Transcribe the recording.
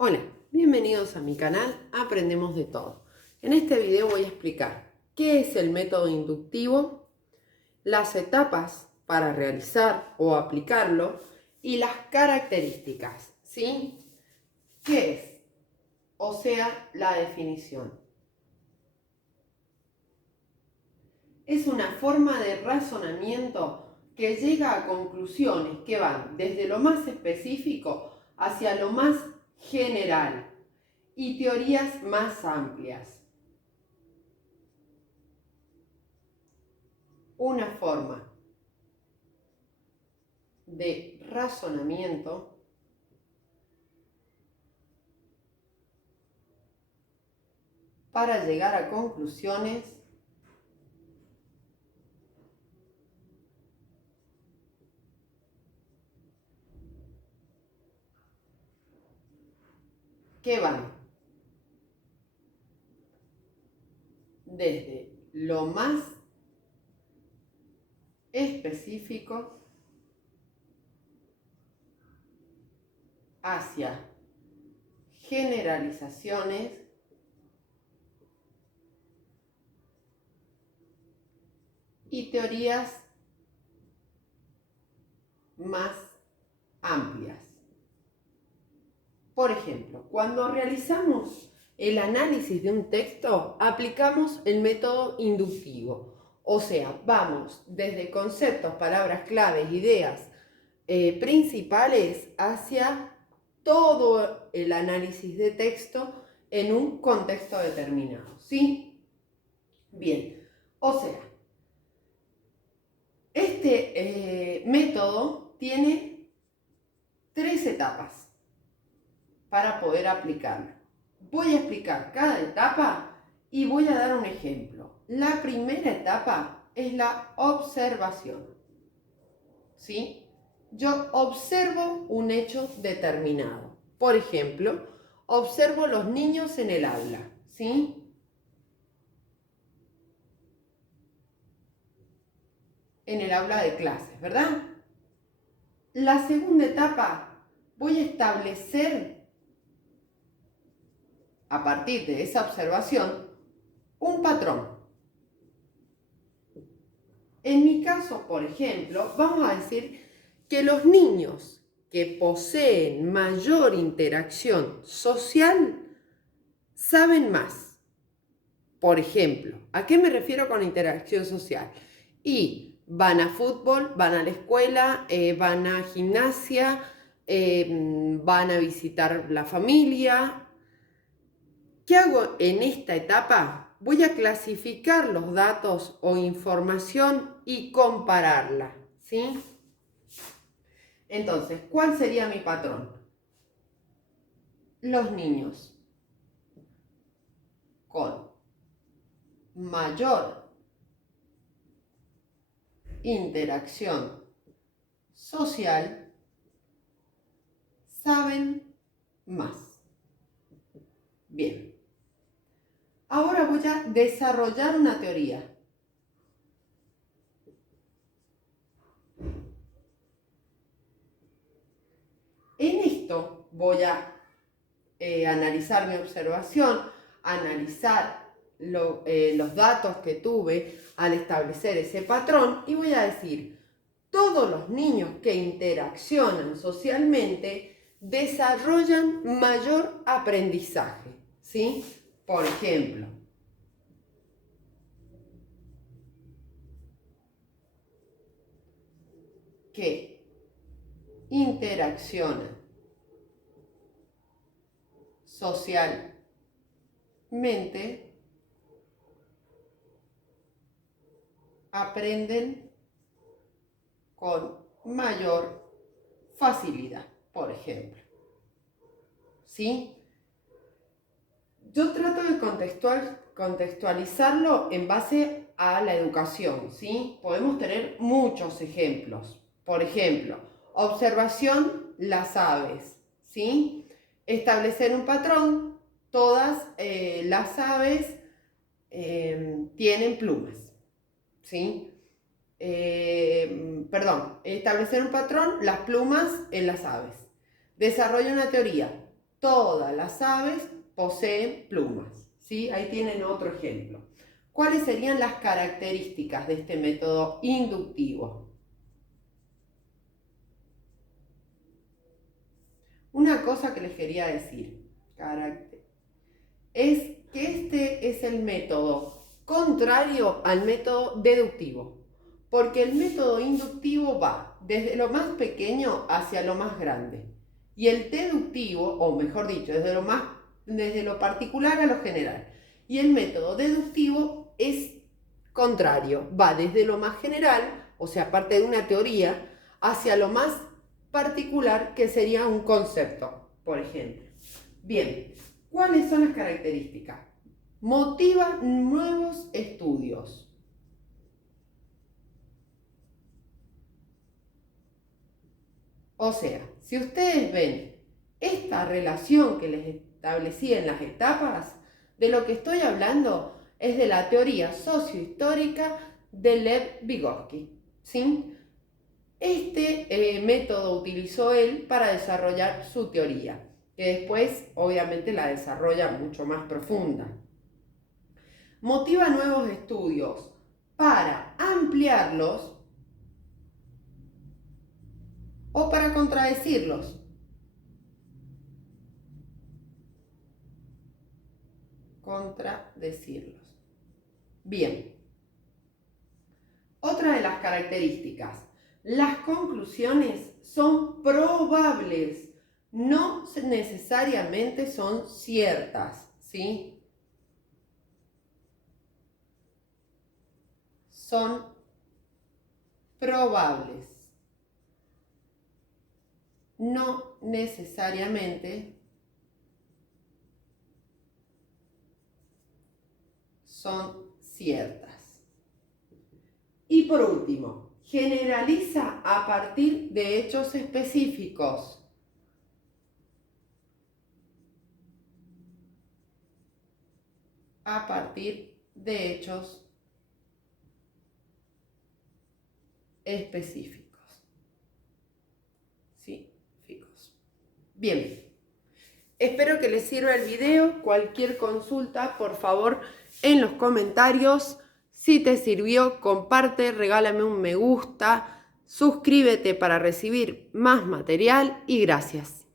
Hola, bienvenidos a mi canal Aprendemos de Todo. En este video voy a explicar qué es el método inductivo, las etapas para realizar o aplicarlo y las características, ¿sí? ¿Qué es? O sea, la definición. Es una forma de razonamiento que llega a conclusiones que van desde lo más específico hacia lo más general y teorías más amplias. Una forma de razonamiento para llegar a conclusiones que van desde lo más específico hacia generalizaciones y teorías más amplias. Por ejemplo, cuando realizamos el análisis de un texto, aplicamos el método inductivo. O sea, vamos desde conceptos, palabras claves, ideas principales hacia todo el análisis de texto en un contexto determinado, ¿sí? Bien, o sea, este método tiene 3 etapas para poder aplicarlo. Voy a explicar cada etapa y voy a dar un ejemplo. La primera etapa es la observación, ¿sí? Yo observo un hecho determinado. Por ejemplo, observo los niños en el aula, ¿sí? En el aula de clases, ¿verdad? La segunda etapa, voy a establecer, a partir de esa observación, un patrón. En mi caso, por ejemplo, vamos a decir que los niños que poseen mayor interacción social saben más. Por ejemplo, ¿a qué me refiero con interacción social? Y van a fútbol, van a la escuela, van a gimnasia, van a visitar la familia. ¿Qué hago en esta etapa? Voy a clasificar los datos o información y compararla, ¿sí? Entonces, ¿cuál sería mi patrón? Los niños con mayor interacción social saben más. Bien. Ahora voy a desarrollar una teoría. En esto voy a analizar mi observación, analizar los datos que tuve al establecer ese patrón y voy a decir, todos los niños que interaccionan socialmente desarrollan mayor aprendizaje, ¿sí? Por ejemplo, que interaccionan socialmente aprenden con mayor facilidad, por ejemplo. ¿Sí? Yo trato de contextualizarlo en base a la educación, ¿sí? Podemos tener muchos ejemplos. Por ejemplo, observación, las aves, ¿sí? Establecer un patrón, todas las aves tienen plumas, ¿sí? Establecer un patrón, las plumas en las aves. Desarrollo una teoría. todas las aves poseen plumas. ¿Sí? Ahí tienen otro ejemplo. ¿Cuáles serían las características de este método inductivo? Una cosa que les quería decir es que este es el método contrario al método deductivo, porque el método inductivo va desde lo más pequeño hacia lo más grande, y el deductivo, o mejor dicho, desde lo particular a lo general, y el método deductivo es contrario, va desde lo más general, o sea, parte de una teoría, hacia lo más particular, que sería un concepto, por ejemplo. Bien, ¿cuáles son las características? Motiva nuevos estudios. O sea, si ustedes ven esta relación que les establecí en las etapas, de lo que estoy hablando es de la teoría sociohistórica de Lev Vygotsky, ¿sí? Este método utilizó él para desarrollar su teoría, que después obviamente la desarrolla mucho más profunda. Motiva nuevos estudios para ampliarlos o para contradecirlos. Bien. Otra de las características, las conclusiones son probables, no necesariamente son ciertas, ¿sí? Son probables, no necesariamente son ciertas. Y por último, generaliza a partir de hechos específicos. A partir de hechos específicos. Sí, fijos. Bien. Espero que les sirva el video. Cualquier consulta, por favor, en los comentarios. Si te sirvió, comparte, regálame un me gusta, suscríbete para recibir más material y gracias.